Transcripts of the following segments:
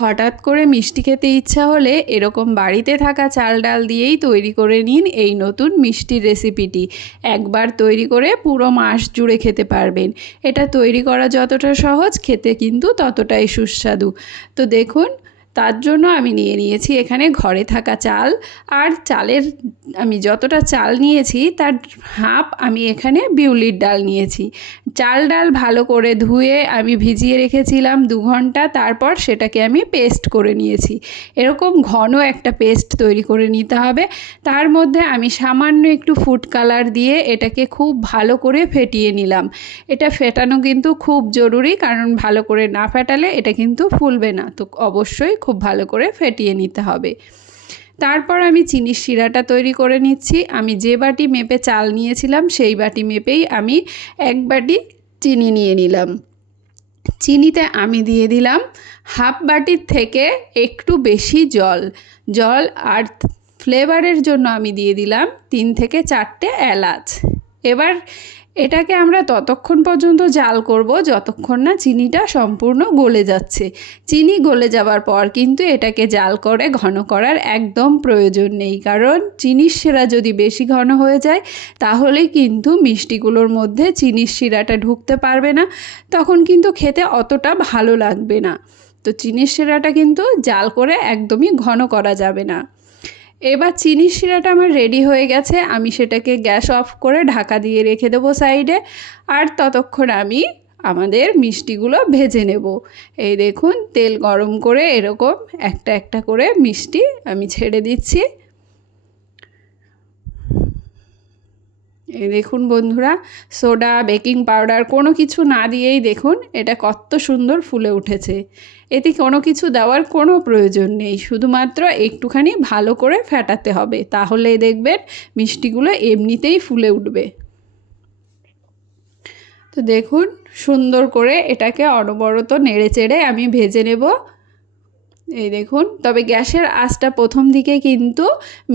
হঠাৎ করে মিষ্টি খেতে ইচ্ছা হলে এরকম বাড়িতে থাকা চাল ডাল দিয়েই তৈরি করে নিন এই নতুন মিষ্টির রেসিপিটি। একবার তৈরি করে পুরো মাস জুড়ে খেতে পারবেন। এটা তৈরি করা যতটা সহজ, খেতে কিন্তু ততটাই সুস্বাদু। তো দেখুন, তার জন্য আমি নিয়ে নিয়েছি এখানে ঘরে থাকা চাল। আর চালের আমি যতটা চাল নিয়েছি তার হাফ আমি এখানে বিউলির ডাল নিয়েছি। চাল ডাল ভালো করে ধুয়ে আমি ভিজিয়ে রেখেছিলাম 2 ঘন্টা, তারপর সেটাকে আমি পেস্ট করে নিয়েছি। এরকম ঘন একটা পেস্ট তৈরি করে নিতে হবে। তার মধ্যে আমি সামান্য একটু ফুড কালার দিয়ে এটাকে খুব ভালো করে ফেটিয়ে নিলাম। এটা ফেটানো কিন্তু খুব জরুরি, কারণ ভালো করে না ফেটালে এটা কিন্তু ফুলবে না। তো অবশ্যই খুব ভালো করে ফেটিয়ে নিতে হবে। তারপর আমি চিনির শিরাটা তৈরি করে নিচ্ছি। আমি যে বাটি মেপে চাল নিয়েছিলাম সেই বাটি মেপেই আমি 1 বাটি চিনি নিয়ে নিলাম। চিনিতে আমি দিয়ে দিলাম হাফ বাটির থেকে একটু বেশি জল আর ফ্লেভারের জন্য আমি দিয়ে দিলাম 3 থেকে 4টে এলাচ। এবার এটাকে আমরা ততক্ষণ পর্যন্ত জাল করব যতক্ষণ না চিনিটা সম্পূর্ণ গলে যাচ্ছে। চিনি গলে যাওয়ার পর কিন্তু এটাকে জাল করে ঘন করার একদম প্রয়োজন নেই, কারণ চিনির শিরা যদি বেশি ঘন হয়ে যায় তাহলে কিন্তু মিষ্টিগুলোর মধ্যে চিনির শিরাটা ঢুকতে পারবে না, তখন কিন্তু খেতে অতটা ভালো লাগবে না। তো চিনির শিরাটা কিন্তু জাল করে একদমই ঘন করা যাবে না। এবার চিনির শিরাটা আমার রেডি হয়ে গেছে। আমি সেটাকে গ্যাস অফ করে ঢাকা দিয়ে রেখে দেবো সাইডে। আর ততক্ষণ আমি আমাদের মিষ্টিগুলো ভেজে নেব। এই দেখুন, তেল গরম করে এরকম একটা একটা করে মিষ্টি আমি ছেড়ে দিচ্ছি। এই দেখুন বন্ধুরা, সোডা বেকিং পাউডার কোনো কিছু না দিয়েই দেখুন এটা কত সুন্দর ফুলে উঠেছে। এতে কোনো কিছু দেওয়ার কোনো প্রয়োজন নেই, শুধুমাত্র একটুখানি ভালো করে ফেটাতে হবে, তাহলেই দেখবেন মিষ্টিগুলো এমনিতেই ফুলে উঠবে। তো দেখুন, সুন্দর করে এটাকে অনবরত নেড়ে চেড়ে আমি ভেজে নেব। এই দেখুন, তবে গ্যাসের আঁচটা প্রথম দিকে কিন্তু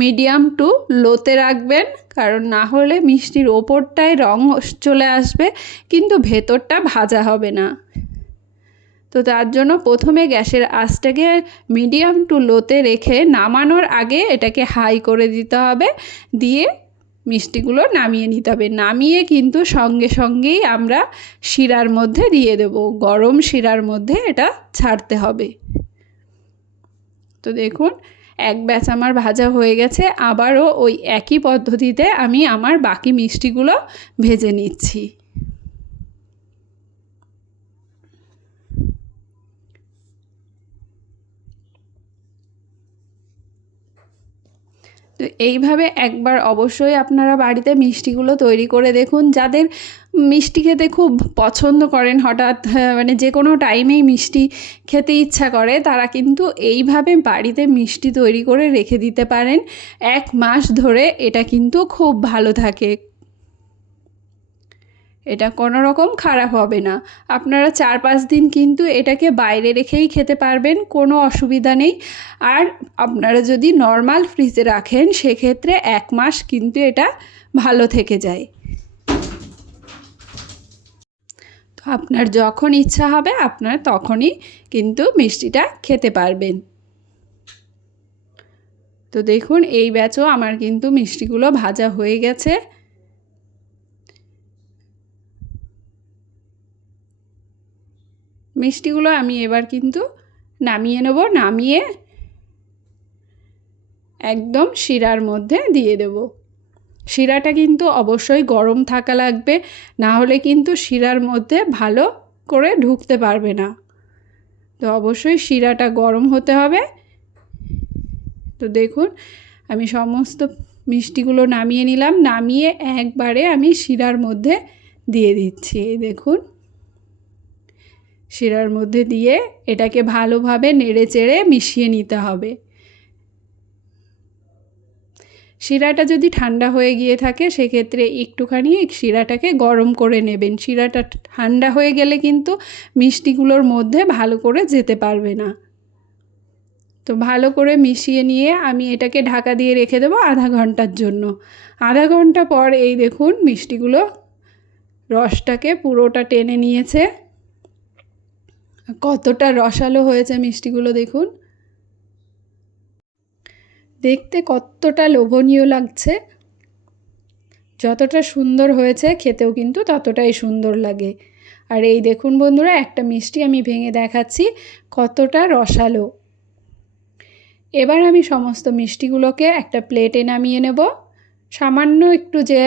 মিডিয়াম টু লোতে রাখবেন, কারণ না হলে মিষ্টির ওপরটায় রং চলে আসবে কিন্তু ভেতরটা ভাজা হবে না। তো তার জন্য প্রথমে গ্যাসের আঁচটাকে মিডিয়াম টু লোতে রেখে নামানোর আগে এটাকে হাই করে দিতে হবে, দিয়ে মিষ্টিগুলো নামিয়ে নিতে হবে। নামিয়ে কিন্তু সঙ্গে সঙ্গেই আমরা শিরার মধ্যে দিয়ে দেব, গরম শিরার মধ্যে এটা ছাড়তে হবে। তো দেখুন, এক ব্যাচ আমার ভাজা হয়ে গেছে। আবারও ওই একই পদ্ধতিতে আমি আমার বাকি মিষ্টিগুলো ভেজে নিচ্ছি। তো এইভাবে একবার অবশ্যই আপনারা বাড়িতে মিষ্টিগুলো তৈরি করে দেখুন। যাদের মিষ্টি খেতে খুব পছন্দ করেন, হঠাৎ মানে যে কোনো টাইমেই মিষ্টি খেতে ইচ্ছা করে, তারা কিন্তু এইভাবে বাড়িতে মিষ্টি তৈরি করে রেখে দিতে পারেন। 1 মাস ধরে এটা কিন্তু খুব ভালো থাকে, এটা কোনো রকম খারাপ হবে না। আপনারা 4-5 দিন কিন্তু এটাকে বাইরে রেখেই খেতে পারবেন, কোনো অসুবিধা নেই। আর আপনারা যদি নর্মাল ফ্রিজে রাখেন সেক্ষেত্রে 1 মাস কিন্তু এটা ভালো থেকে যায়। তো আপনার যখন ইচ্ছা হবে আপনার তখনই কিন্তু মিষ্টিটা খেতে পারবেন। তো দেখুন, এই ব্যাচও আমার কিন্তু মিষ্টিগুলো ভাজা হয়ে গেছে। মিষ্টিগুলো আমি এবার কিন্তু নামিয়ে নেব। নামিয়ে একদম শিরার মধ্যে দিয়ে দেব। শিরাটা কিন্তু অবশ্যই গরম থাকা লাগবে, না হলে কিন্তু শিরার মধ্যে ভালো করে ঢুকতে পারবে না। তো অবশ্যই শিরাটা গরম হতে হবে। তো দেখুন, আমি সমস্ত মিষ্টিগুলো নামিয়ে নিলাম। নামিয়ে একবারে আমি শিরার মধ্যে দিয়ে দিচ্ছি। এই দেখুন, শিরার মধ্যে দিয়ে এটাকে ভালোভাবে নেড়ে চেড়ে মিশিয়ে নিতে হবে। শিরাটা যদি ঠান্ডা হয়ে গিয়ে থাকে সেক্ষেত্রে একটুখানি শিরাটাকে গরম করে নেবেন। শিরাটা ঠান্ডা হয়ে গেলে কিন্তু মিষ্টিগুলোর মধ্যে ভালো করে যেতে পারবে না। তো ভালো করে মিশিয়ে নিয়ে আমি এটাকে ঢাকা দিয়ে রেখে দেবো আধা ঘন্টার জন্য। আধা ঘন্টা পর এই দেখুন, মিষ্টিগুলো রসটাকে পুরোটা টেনে নিয়েছে। কতটা রসালো হয়েছে মিষ্টিগুলো দেখুন, দেখতে কতটা লোভনীয় লাগছে। যতটা সুন্দর হয়েছে খেতেও কিন্তু ততটাই সুন্দর লাগে। আর এই দেখুন বন্ধুরা, একটা মিষ্টি আমি ভেঙে দেখাচ্ছি কতটা রসালো। এবার আমি সমস্ত মিষ্টিগুলোকে একটা প্লেটে নামিয়ে নেব। সামান্য একটু যে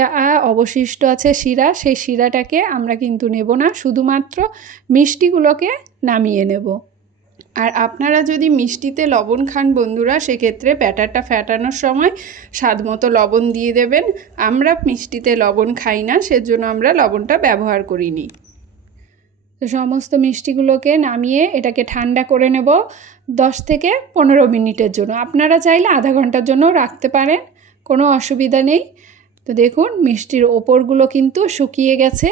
অবশিষ্ট আছে শিরা, সেই শিরাটাকে আমরা কিন্তু নেব না, শুধুমাত্র মিষ্টিগুলোকে নামিয়ে নেব। আর আপনারা যদি মিষ্টিতে লবণ খান বন্ধুরা, সেক্ষেত্রে ব্যাটারটা ফ্যাটানোর সময় স্বাদ মতো লবণ দিয়ে দেবেন। আমরা মিষ্টিতে লবণ খাই না, সেজন্য আমরা লবণটা ব্যবহার করিনি। তো সমস্ত মিষ্টিগুলোকে নামিয়ে এটাকে ঠান্ডা করে নেব 10 থেকে 15 মিনিটের জন্য। আপনারা চাইলে আধা ঘন্টার জন্যও রাখতে পারেন, কোনো অসুবিধা নেই। তো দেখুন মিষ্টির ওপরগুলো কিন্তু শুকিয়ে গেছে।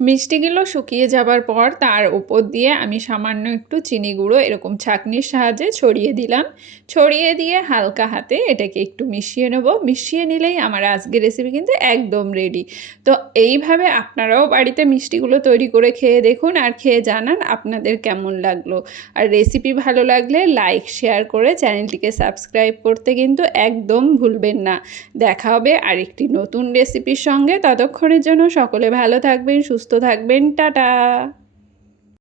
মিষ্টিগুলো শুকিয়ে যাবার পর তার উপর দিয়ে আমি সামান্য একটু চিনি গুঁড়ো এরকম ছাঁকনির সাহায্যে ছড়িয়ে দিলাম। ছড়িয়ে দিয়ে হালকা হাতে এটাকে একটু মিশিয়ে নেব। মিশিয়ে নিলেই আমার আজকের রেসিপি কিন্তু একদম রেডি। তো এইভাবে আপনারাও বাড়িতে মিষ্টিগুলো তৈরি করে খেয়ে দেখুন আর খেয়ে জানান আপনাদের কেমন লাগলো। আর রেসিপি ভালো লাগলে লাইক শেয়ার করে চ্যানেলটিকে সাবস্ক্রাইব করতে কিন্তু একদম ভুলবেন না। দেখা হবে আরেকটি নতুন রেসিপির সঙ্গে। ততক্ষণের জন্য সকলে ভালো থাকবেন, সুস্থ থাকবেন। টাটা।